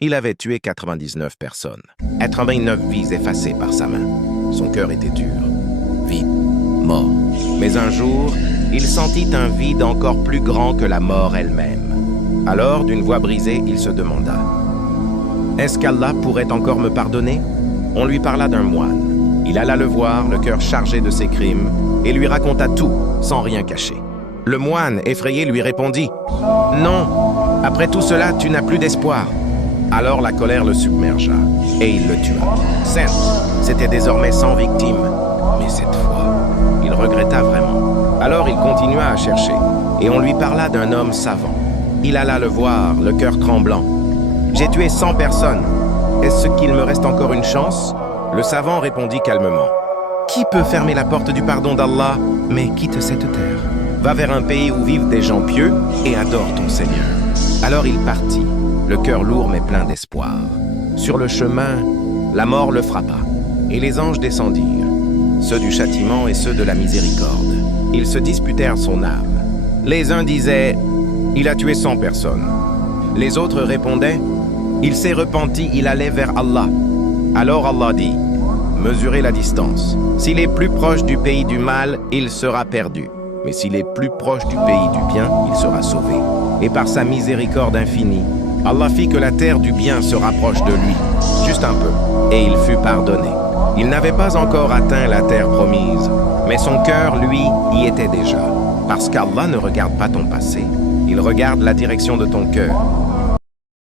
Il avait tué 99 personnes. 89 vies effacées par sa main. Son cœur était dur, vide, mort. Mais un jour, il sentit un vide encore plus grand que la mort elle-même. Alors, d'une voix brisée, il se demanda « Est-ce qu'Allah pourrait encore me pardonner ?» On lui parla d'un moine. Il alla le voir, le cœur chargé de ses crimes, et lui raconta tout, sans rien cacher. Le moine, effrayé, lui répondit « Non, après tout cela, tu n'as plus d'espoir. » Alors la colère le submergea, et il le tua. Certes, c'était désormais sans victime, mais cette fois, il regretta vraiment. Alors il continua à chercher, et on lui parla d'un homme savant. Il alla le voir, le cœur tremblant. « J'ai tué 100 personnes. Est-ce qu'il me reste encore une chance ?» Le savant répondit calmement. « Qui peut fermer la porte du pardon d'Allah? Mais quitte cette terre. Va vers un pays où vivent des gens pieux et adore ton Seigneur. » Alors il partit, le cœur lourd mais plein d'espoir. Sur le chemin, la mort le frappa, et les anges descendirent, ceux du châtiment et ceux de la miséricorde. Ils se disputèrent son âme. Les uns disaient « Il a tué 100 personnes ». Les autres répondaient « Il s'est repenti, il allait vers Allah ». Alors Allah dit « Mesurez la distance. S'il est plus proche du pays du mal, il sera perdu. Mais s'il est plus proche du pays du bien, il sera sauvé. » Et par sa miséricorde infinie, Allah fit que la terre du bien se rapproche de lui, juste un peu, et il fut pardonné. Il n'avait pas encore atteint la terre promise, mais son cœur, lui, y était déjà. Parce qu'Allah ne regarde pas ton passé, il regarde la direction de ton cœur.